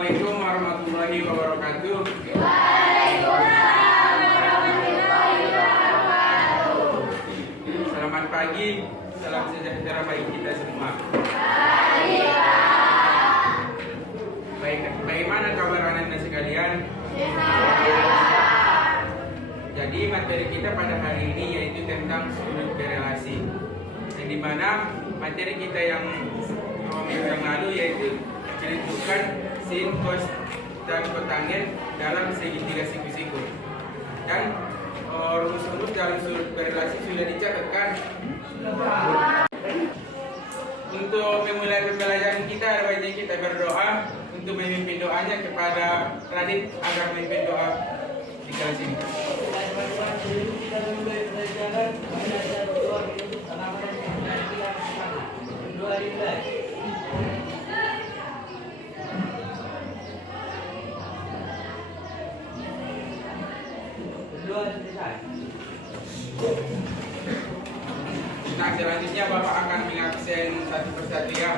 Assalamualaikum warahmatullahi wabarakatuh. Waalaikumsalam warahmatullahi wabarakatuh. Selamat pagi, salam sejahtera bagi kita semua. Pagi, Pak. Bagaimana kabar anak-anak sekalian? Sehat. Jadi materi kita pada hari ini yaitu tentang sudut berelasi. Yang dimana materi kita yang lalu yaitu menentukan sin, cos, dan kotangent dalam segitiga siku-siku. Dan rumus-rumus dalam sudut berelasi sudah dicatatkan. Untuk memulai pembelajaran kita, baiknya kita berdoa untuk memimpin doanya kepada Radit agar memimpin doa di kelas ini. Kita memulai pelajaran belajar doa untuk anak-anak yang doa dimulai. Doa selesai. Nah, selanjutnya Bapak akan mengabsen satu persatu ya.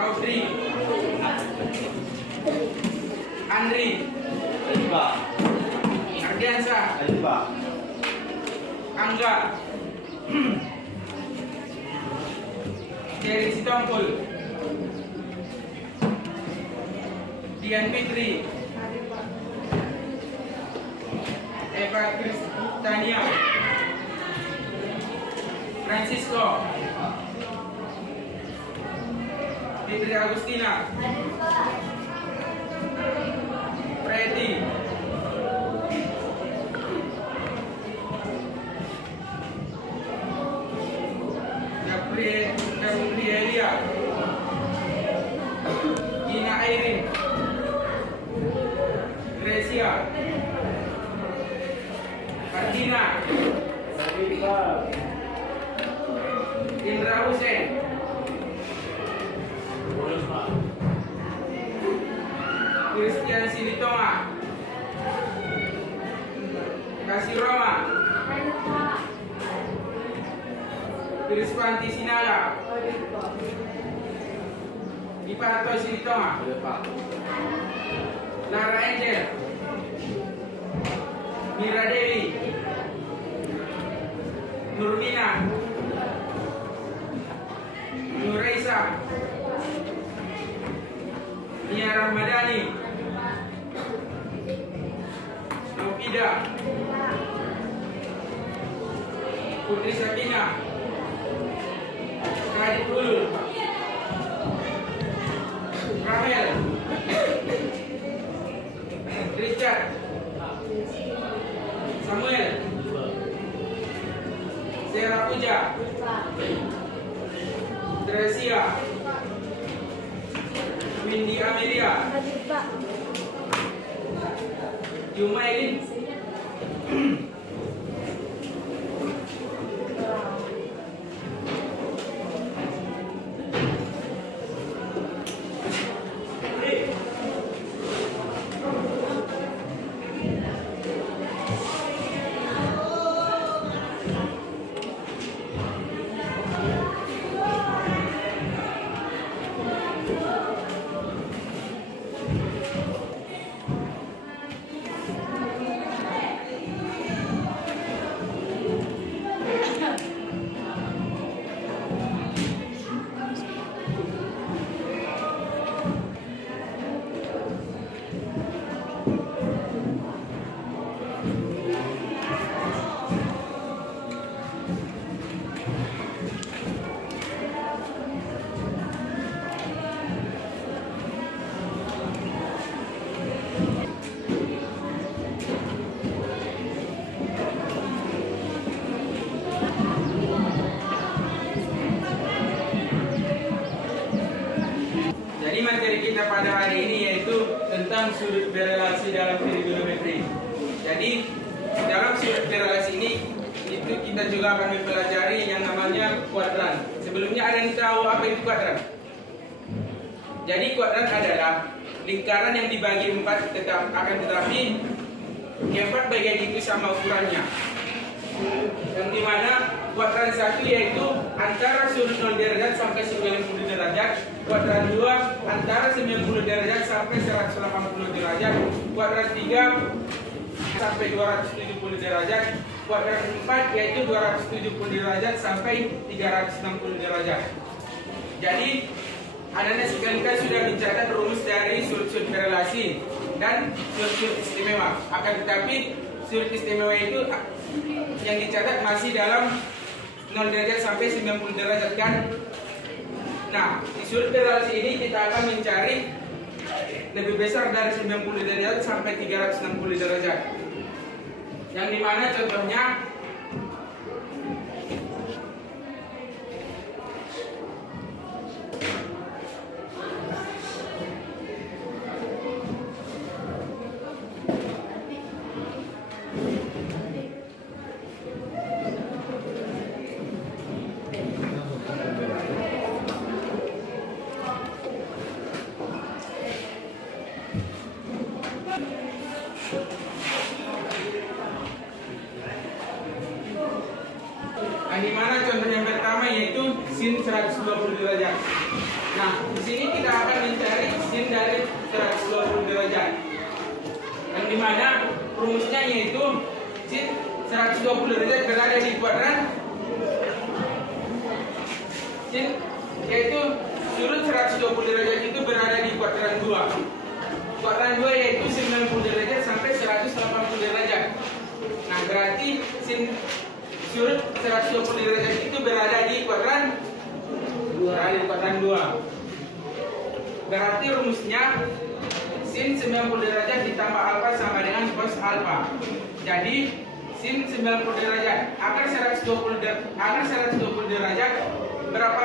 Audrey, Andri, Pak. Ardiansa, Pak. Angga, Jerry Sitompul, Dian Fitri, Eva Kristania, Francisco, Fitri Agustina, Freddy, Gabrielia, Gina Airin, Gracia, Martina, Indra Hussein, Christian Silitonga, Kasih Roma, Kriswanti Sinala, Dipato Silitonga, Lara Angel, Mira Dewi, Nurmina, Nuraisa, Nia Ramadhani, Nofida, Putri Sakina, Kadip Ulul, Rahel, Richard, Samuel, Sarah Puja, Tresia, Windy Amelia, Jumailin, materi kita pada hari ini yaitu tentang sudut berelasi dalam trigonometri. Jadi dalam sudut berelasi ini itu kita juga akan mempelajari yang namanya kuadran. Sebelumnya ada yang tahu apa itu kuadran? Jadi kuadran adalah lingkaran yang dibagi 4 tetapi Yang 4 bagian itu sama ukurannya. Yang dimana kuadran 1 yaitu antara sudut 0 derajat sampai 90 derajat, kuadran 2 antara 90 derajat sampai 180 derajat, kuadran 3 sampai 270 derajat, kuadran 4 yaitu 270 derajat sampai 360 derajat. Jadi anak-anak sekalian sudah mencatat rumus dari sudut-sudut relasi dan sudut-sudut istimewa. Akan tetapi sudut istimewa itu yang dicatat masih dalam 0 derajat sampai 90 derajat kan? Nah, di sudut relasi ini kita akan mencari lebih besar dari 90 derajat sampai 360 derajat. Yang dimana contohnya contoh yang pertama yaitu sin 120 derajat. Nah, di sini kita akan mencari sin dari 120 derajat. Yang dimana rumusnya yaitu sin 120 derajat berada di kuadran sin yaitu sudut 120 derajat itu berada di kuadran 2. Kuadran 2 yaitu 90 derajat sampai 180 derajat. Nah, berarti sin sudut 120 derajat itu berada di kuadran 2. Berarti rumusnya sin 90 derajat ditambah alfa sama dengan cos alfa. Jadi sin 90 derajat akan 120 derajat berapa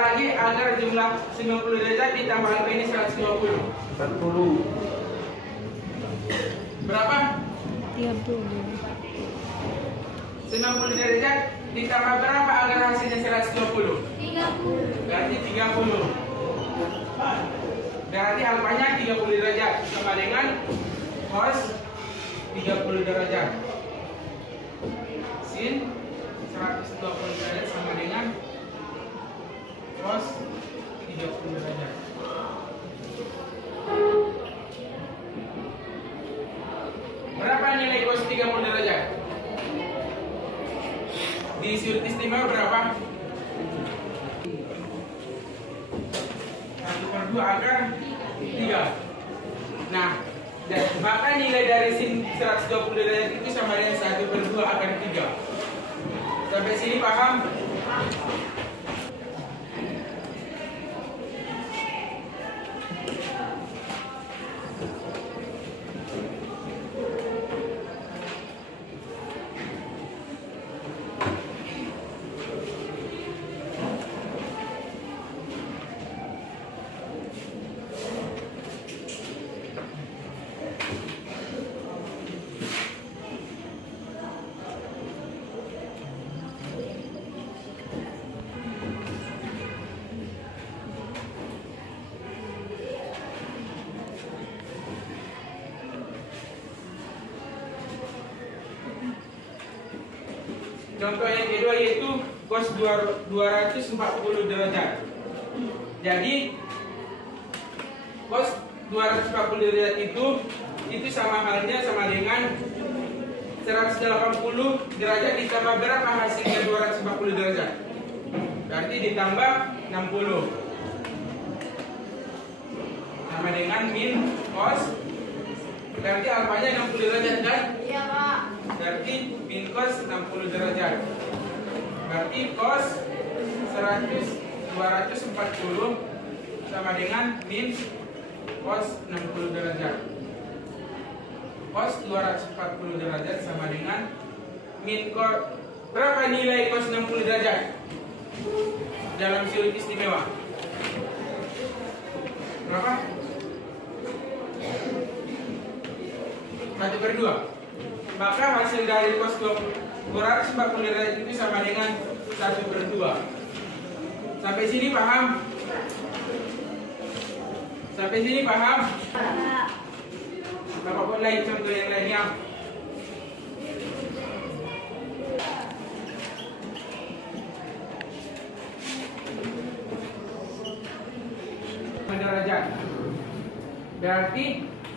lagi agar jumlah 90 derajat ditambah alfa ini 120? 40. Berapa? 90 derajat ditambah berapa agar hasilnya 120? 30. Berarti 30. Berarti alfanya 30 derajat sama dengan cos 30 derajat. Sin 120 derajat sama dengan cos 30 derajat. Berapa nilai cos 30 derajat? Di sudut istimewa berapa? 1/2 akar 3. Nah, maka nilai dari sin 120 derajat itu sama dengan 1/2 akar 3. Sampai sini paham? Contoh yang kedua yaitu cos 240 derajat. Jadi cos 240 derajat itu sama halnya sama dengan 180 derajat ditambah berapa hasilnya 240 derajat? Berarti ditambah 60 sama dengan min cos. Berarti alfanya 60 derajat kan? Iya, Pak. Berarti min cos 60 derajat. Berarti cos 240 sama dengan min cos 60 derajat. Cos 240 derajat sama dengan min cos. Berapa nilai cos 60 derajat dalam sudut istimewa? Berapa? 1/2. Maka hasil dari cos 240 derajat itu sama dengan 1/2. Sampai sini paham? Sampai sini paham? Bapak buat lagi contoh yang lainnya. Derajat. Berarti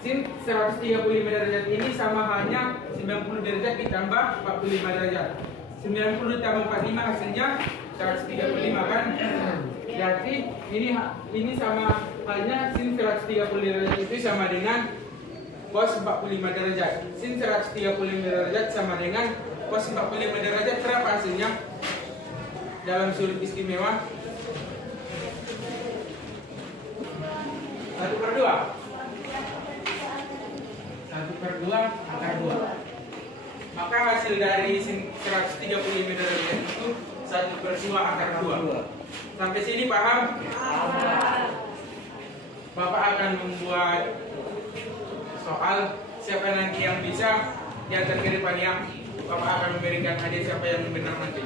sin 135 derajat ini sama halnya 90 derajat ditambah 45 derajat. 90 ditambah 45 hasilnya 135 kan? Berarti ini sama halnya sin 130 derajat itu sama dengan cos 45 derajat. Sin 135 derajat sama dengan cos 45 derajat. Berapa hasilnya? Dalam sudut istimewa 1/2. 1/2 akar 2. Maka hasil dari sin 135 derajat itu 1/2 akar 2. Sampai sini paham? Bapak akan membuat soal. Siapa nanti yang bisa diantar ke depannya, Bapak akan memberikan hadiah siapa yang benar nanti.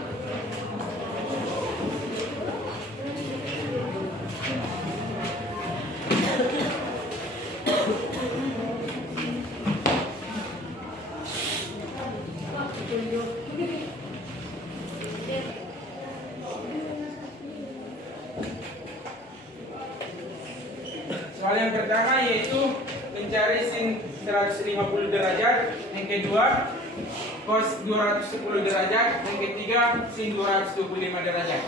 Soal yang pertama yaitu mencari sin 150 derajat, yang kedua cos 210 derajat, yang ketiga sin 225 derajat.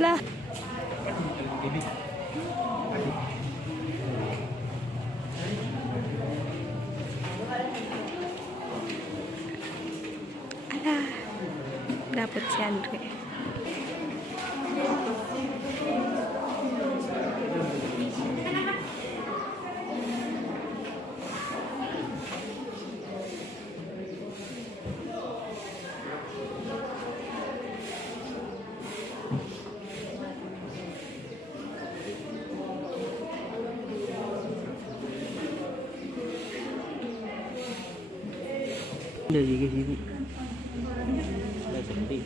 Lah. Dapat si Andre. Udah juga sini. Udah sepi.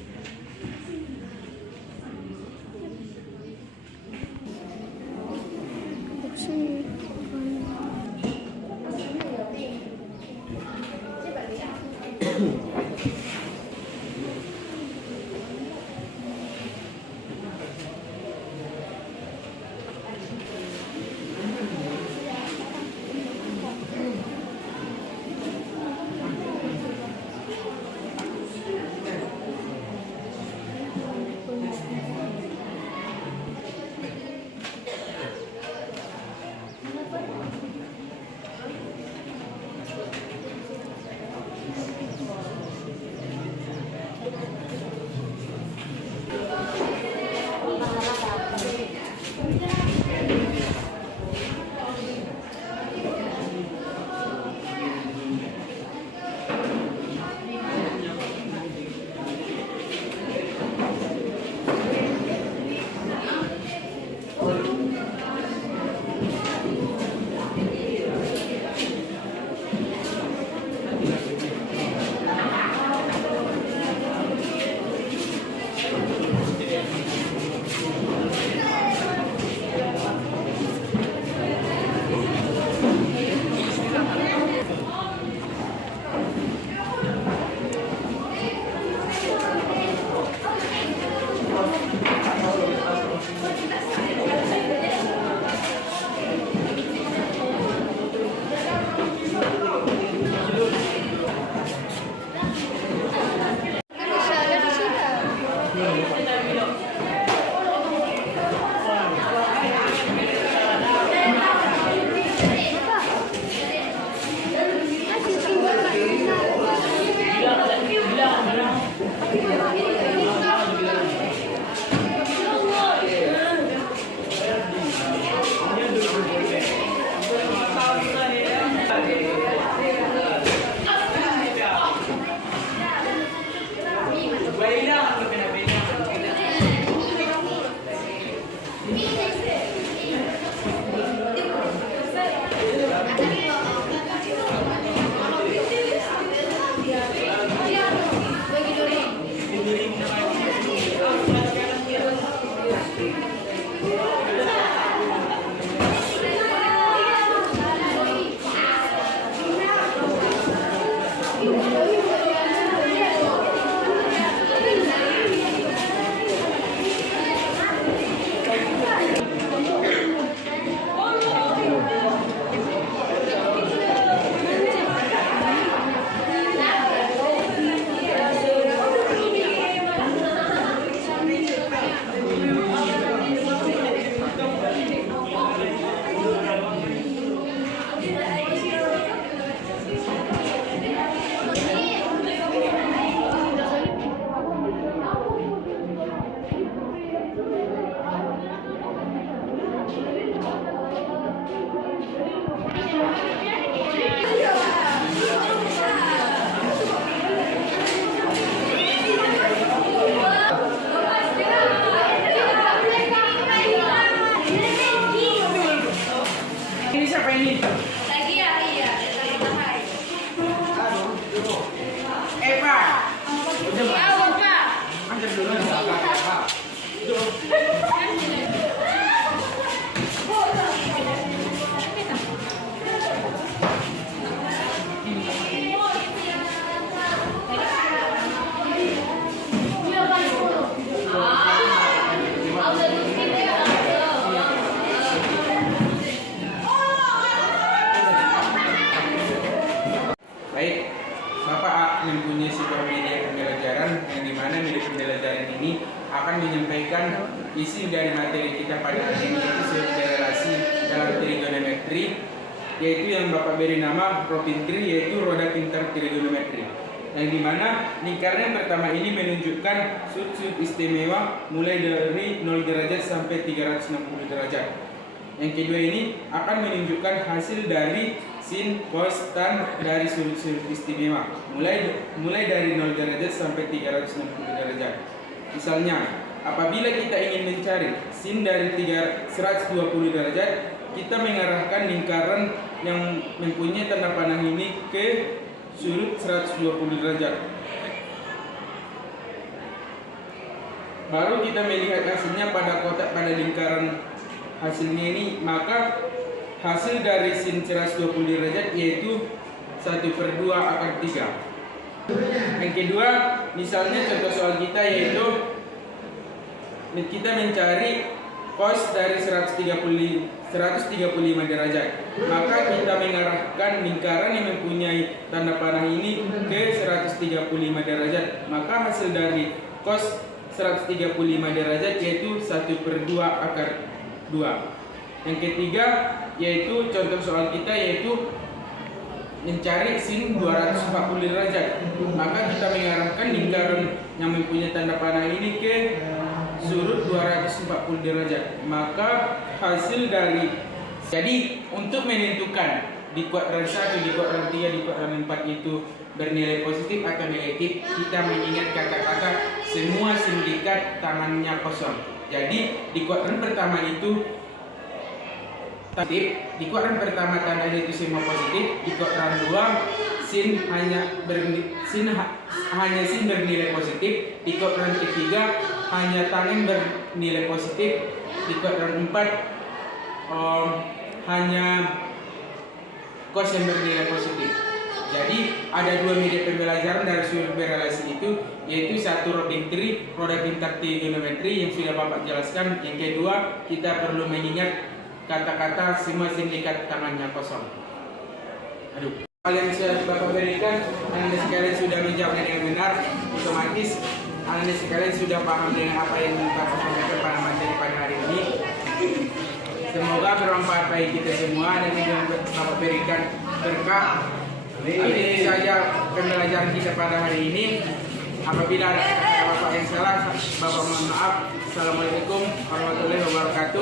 Eva. Angkat dulu. Baik, Bapak mempunyai sebuah media pembelajaran yang dimana media pembelajaran ini akan menyampaikan isi dari materi kita pada hari ini, yaitu sebuah relasi dalam trigonometri, yaitu yang Bapak beri nama Propintri, yaitu roda pintar trigonometri, yang dimana lingkaran yang pertama ini menunjukkan sudut istimewa mulai dari 0 derajat sampai 360 derajat. Yang kedua ini akan menunjukkan hasil dari sin, cos, tan dari sudut-sudut istimewa mulai dari 0 derajat sampai 360 derajat. Misalnya, apabila kita ingin mencari sin dari 120 derajat, kita mengarahkan lingkaran yang mempunyai tanda panah ini ke sudut 120 derajat. Baru kita melihat hasilnya pada kotak pada lingkaran hasilnya ini, maka hasil dari sin 120 derajat yaitu 1/2 akar 3. Yang kedua, misalnya contoh soal kita yaitu kita mencari cos dari 135 derajat. Maka kita mengarahkan lingkaran yang mempunyai tanda panah ini ke 135 derajat. Maka hasil dari cos 135 derajat yaitu 1/2 akar 2. Yang ketiga yaitu contoh soal kita yaitu mencari sin 240 derajat. Maka kita mengarahkan lingkaran yang mempunyai tanda panah ini ke sudut 240 derajat. Maka hasil dari, jadi untuk menentukan di kuadran 1, di kuadran 3, di kuadran 4 itu bernilai positif atau negatif, kita mengingat kata-kata semua sindikat tangannya kosong. Jadi di kuadran pertama itu positif, di kuadran pertama tandanya itu semua positif, di kuadran 2 sin bernilai positif, di kuadran ketiga hanya tangan bernilai positif, di kuadran 4 hanya cos yang bernilai positif. Jadi ada dua media pembelajaran dari sudut berelasi itu, yaitu satu Propintri, roda pintar trigonometri yang sudah Bapak jelaskan. Yang kedua, kita perlu mengingat kata-kata semua sindikat tangannya kosong. Hal yang sudah Bapak berikan, Anda sekalian sudah menjawabnya dengan benar, otomatis Anda sekalian sudah paham dengan apa yang Bapak sampaikan pada materi pada hari ini. Semoga bermanfaat bagi kita semua dan juga Bapak berikan berkah. Ini saja pembelajaran kita pada hari ini. Apabila ada kata Bapak yang salah, Bapak mohon maaf. Assalamualaikum warahmatullahi wabarakatuh.